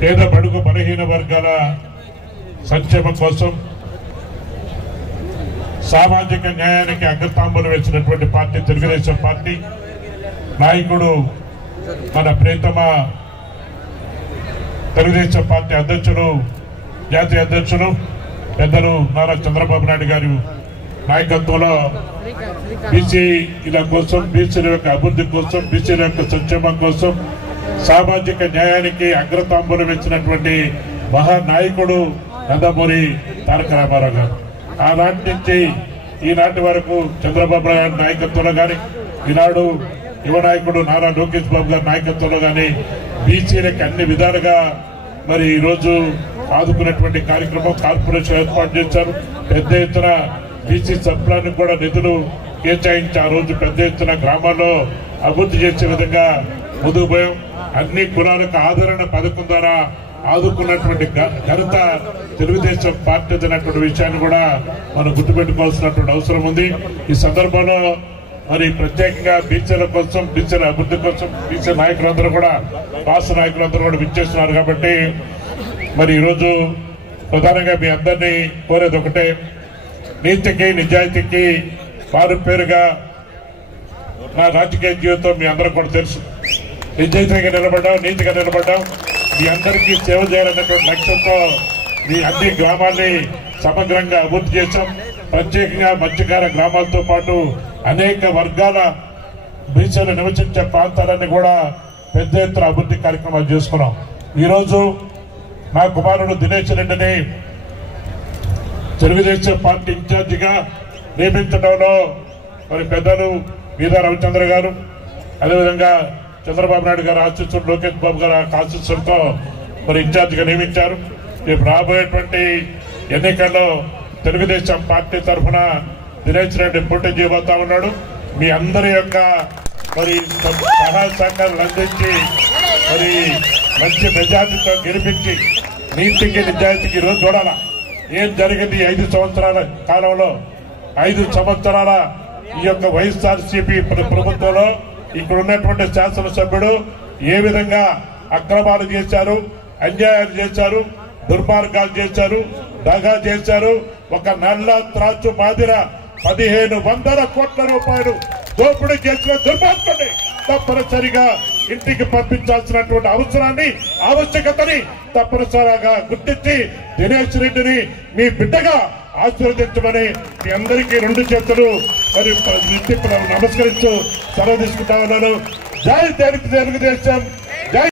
పేద బడుగు బలహీన వర్గాల సంక్షేమం కోసం సామాజిక న్యాయానికి అగ్రతాంబూలం వేసినటువంటి పార్టీ తెలుగుదేశం పార్టీ నాయకుడు మన ప్రియతమ తెలుగుదేశం పార్టీ అధ్యక్షులు జాతీయ అధ్యక్షులు పెద్దలు నారా చంద్రబాబు నాయుడు గారి నాయకత్వంలో బీసీల కోసం బీసీల యొక్క అభివృద్ధి కోసం బీసీల యొక్క సంక్షేమం కోసం సామాజిక న్యాయానికి అగ్రతాంబూలం ఇచ్చినటువంటి మహానాయకుడు నందమూరి తారక రామారావు గారు. ఆనాటి నుంచి ఈనాటి వరకు చంద్రబాబు నాయుడు నాయకత్వంలో కానీ ఈనాడు యువ నాయకుడు నారా లోకేష్ బాబు గారి నాయకత్వంలో కానీ బీసీలకి అన్ని విధాలుగా మరి ఈరోజు ఆదుకున్నటువంటి కార్యక్రమం కార్పొరేషన్ ఏర్పాటు చేశారు. పెద్ద ఎత్తున బీసీ సప్లానికి కూడా నిధులు కేటాయించి ఆ రోజు పెద్ద ఎత్తున గ్రామాల్లో అభివృద్ధి చేసే విధంగా ముందుకు పోయాం. అన్ని కులాలకు ఆదరణ పథకం ద్వారా ఆదుకున్నటువంటి ఘనత తెలుగుదేశం పార్టీ అన్నటువంటి విషయాన్ని కూడా మనం గుర్తుపెట్టుకోవాల్సినటువంటి అవసరం ఉంది. ఈ సందర్భంలో మరి ప్రత్యేకంగా బీసీల కోసం బీసీల అభివృద్ధి కోసం బీసీ నాయకులందరూ కూడా రాష్ట్ర నాయకులందరూ కూడా విచ్చేస్తున్నారు. కాబట్టి మరి ఈరోజు ప్రధానంగా మీ అందరినీ కోరేది ఒకటే, నీతికి నిజాయితీకి వారి పేరుగా నా రాజకీయ జీవితం మీ అందరూ కూడా తెలుసు. నిజాయితీగా నిలబడ్డాం, నీతిగా నిలబడ్డాం. మీ అందరికీ సేవ చేయాలన్నటువంటి లక్ష్యంతో మీ అన్ని గ్రామాల్ని సమగ్రంగా అభివృద్ధి చేశాం. ప్రత్యేకంగా మత్స్యకార గ్రామాలతో పాటు అనేక వర్గాల బీసీలు నివసించే ప్రాంతాలన్నీ కూడా పెద్ద ఎత్తున అభివృద్ధి కార్యక్రమాలు చేసుకున్నాం. ఈరోజు నా కుమారుడు దినేష్ రెడ్డిని తెలుగుదేశం పార్టీ ఇన్ఛార్జిగా నియమించడంలో మరి పెద్దలు మీదా రవిచంద్ర గారు, అదేవిధంగా చంద్రబాబు నాయుడు గారు ఆశీస్సులు, లోకేష్ బాబు గారు ఆశీస్సులతో మరి ఇన్ఛార్జిగా నియమించారు. రేపు రాబోయేటువంటి ఎన్నికల్లో తెలుగుదేశం పార్టీ తరఫున దినేష్ రెడ్డి పోటీ చేయబోతా ఉన్నాడు. మీ అందరి యొక్క మరి సహాయ సహకారాలు అందించి మరి మంచి మెజార్టీతో గెలిపించి నీతికి నిజాయితీకి ఈరోజు చూడాలా ఏం జరిగింది 5 సంవత్సరాల కాలంలో. 5 సంవత్సరాల ఈ యొక్క వైఎస్ఆర్సీపీ ప్రభుత్వంలో ఇక్కడ ఉన్నటువంటి శాసనసభ్యుడు ఏ విధంగా అక్రమాలు చేశారు, అన్యాయాలు చేశారు, దుర్మార్గాలు చేశారు, దగా చేశారు. ఒక నల్ల త్రాచు మాదిర 1500 కోట్ల రూపాయలు దోపిడీ చేసిన దుర్మార్గుడిని తప్పనిసరిగా ఇంటికి పంపించాల్సినటువంటి ఆవశ్యకతని తప్పనిసరిగా గుర్తించి దినేష్ రెడ్డిని మీ బిడ్డగా ఆశీర్వదించమని మీ అందరికీ 2 చేతులు మరి నమస్కరిస్తూ సెలవు తీసుకుంటా ఉన్నాను. జై తెలుగుదేశం, జై